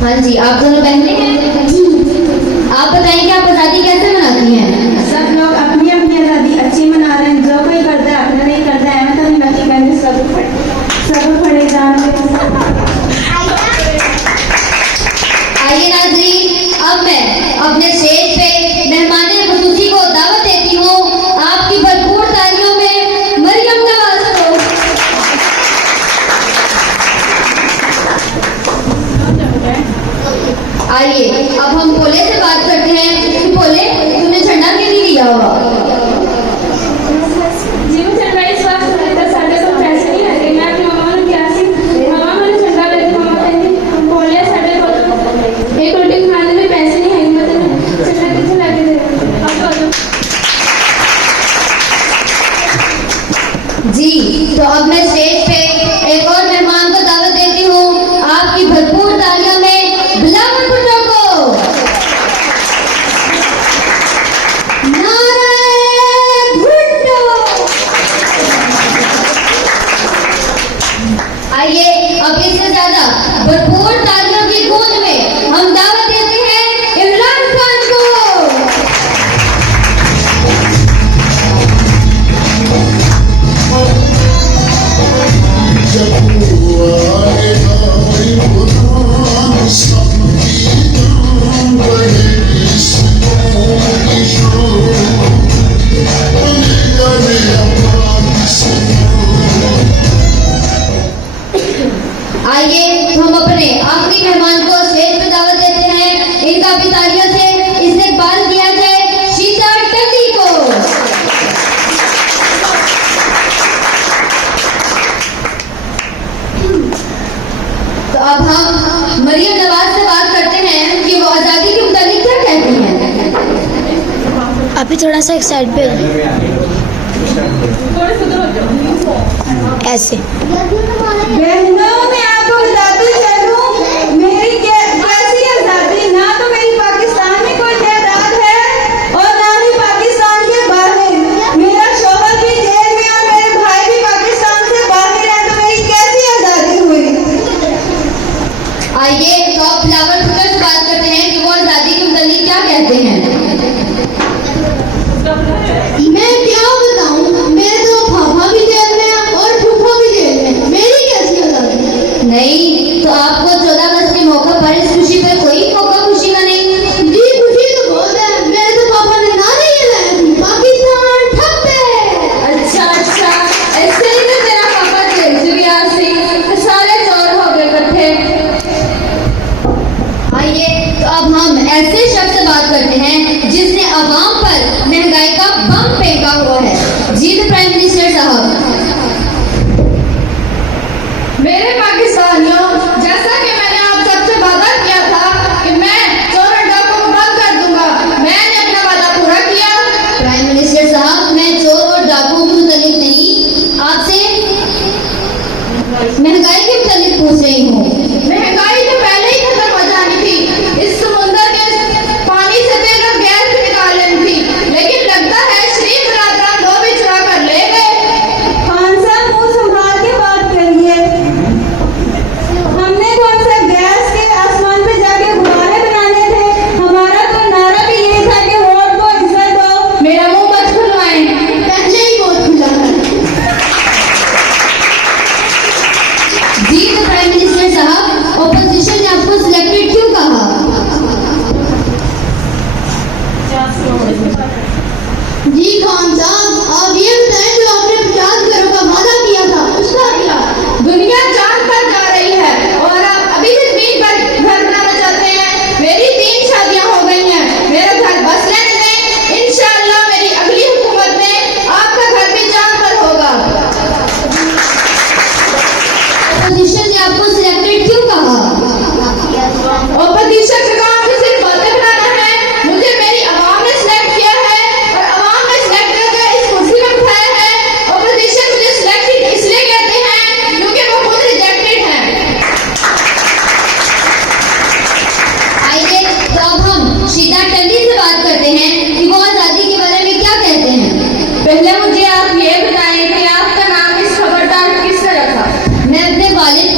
हाँ जी, आप दोनों बहनें हैं जी। आप बताएं कि आप आज़ादी कैसे मनाती हैं? सब लोग अपनी अपनी आज़ादी अच्छी मना रहे हैं। जो कोई करता है अपना नहीं करता है, मतलब नहीं करने सब पड़े जान। आइए नाज़रीन, अब मैं अपने स्टेज पे मेहमान खुसूसी को दावत देती हूँ आपकी भरपूर तालियों में मरियम नवाज को। आइए अब हम भोले से बात करते हैं कि भोले, तुमने झंडा क्यों नहीं लिया हुआ? जीव झंडा इस बात से लेकर साढ़े को पैसे नहीं लगे। मैं अपनी मामा ने क्या सी मामा मैंने झंडा लेके मामा कहती बोले साढ़े को एक रोटी खाने में पैसे नहीं है, मतलब झंडा किसे लगे दे। जी, तो अब मैं स्टेज पे एक और मेहमान को दावत देती हूँ आपकी भरपूर तालियों में बिलावल भुट्टो को। नाराए भुट्टो। आइए अब इससे ज्यादा भरपूर तालियों की गूंज में हम दावत देते हैं इमरान खान को। आइए हम अपने आखिरी मेहमान को स्टेज पर दावत देते हैं। इनका भी तालियों से इस्तेकबाल किया जाए शीता टंडी को। तो अब हम मरियम नवाज से बात करते हैं कि वो आज़ादी के मुताबिक क्या कहती हैं। आप ही थोड़ा सा एक साइड पे ऐसे। बहनों मैं आपको बताती चलूं मेरी कैसी आज़ादी। ना तो मेरी पाकिस्तान में कोई जायदाद है और ना ही पाकिस्तान के बाहर। मेरा शोहर भी जेल में और मेरे भाई भी पाकिस्तान से बाहर है, तो मेरी कैसी आज़ादी हुई। आइए तो आप बिलावल भुट्टो से बात करते हैं कि वो आज़ादी के मुताबिक क्या कहते हैं। मैं क्या बताऊं, मैं तो पापा भी जेल में और फूफा भी जेल में, मेरी कैसी आज़ादी। नहीं तो आपको 14 अगस्त के मौके पर इस खुशी पर कोई मौका खुशी का नहीं? जी खुशी तो बहुत है, मेरे तो पापा ने नारे ये लगाए थे पाकिस्तान ठप है। अच्छा ऐसे ही तो तेरा पापा जेल से गया सी तो सारे चोर हो गए इकट्ठे। आइए तो अब हम ऐसे शख्स से बात करते हैं जिसने अवाम पर महंगाई का बम फेंका हुआ है। जी तो प्राइम मिनिस्टर साहब। मेरे पाकिस्तानियों, जैसा कि मैंने आप सबसे वादा किया था कि मैं चोर और डाकू को बंद कर दूंगा, मैंने अपना वादा पूरा किया। प्राइम मिनिस्टर साहब, मैं चोर और डाकुओं के मुतालिक नहीं, आपसे महंगाई के मुतालिक पूछ रही हूँ। महंगाई तो पहले ही खत्म हो जानी थी। इस समुंदर के पानी से तेल और गैस भी निकाल लेनी थी, लेकिन लगता है शरीफ बरादरान वो भी चुरा कर ले गए। खान साहब मुंह संभाल के बात करिए। हमने कौन सा गैस के आसमान पे जाके गुब्बारे बनाने थे। हमारा तो नारा भी यही था कि वोट को इज्जत दो। मेरा मुंह मत खुलवाएं, पहले ही बहुत खुला है। जी तो प्राइम मिनिस्टर साहब, ऑपोजिशन ने आपको सिलेक्टेड क्यों कहा? जी खान साहब, आप ये बताएं जो आपने 50 घरों का वादा किया था उसका क्या? दुनिया चांद पर जा रही है और आप अभी भी 3 घर बनाना चाहते हैं। मेरी 3 शादियां हो गई हैं, मेरा घर बस रहने दें। इंशाअल्लाह मेरी अगली हुकूमत में आपका घर भी चांद पर होगा। ऑपोजिशन ने आपको सिलेक्टेड क्यों कहा? ऑपोजिशन का काम तो सिर्फ बातें बनाना है। मुझे मेरी आवाम ने सिलेक्ट किया है और आवाम ने सिलेक्ट करके इस कुर्सी पर बिठाया है। ऑपोजिशन मुझे सिलेक्टेड इसलिए कहते हैं क्योंकि वो खुद रिजेक्टेड हैं। आइए तो अब हम शीता टंडी से बात करते हैं कि वो आज़ादी के बारे में क्या कहते हैं। पहले मुझे आप ये बताएं कि आपका नाम इस खबरदार किसने रखा। मैं अपने वालिद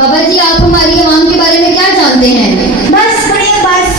बाबा जी, आप हमारी आवाम के बारे में क्या जानते हैं? बस बड़ी बस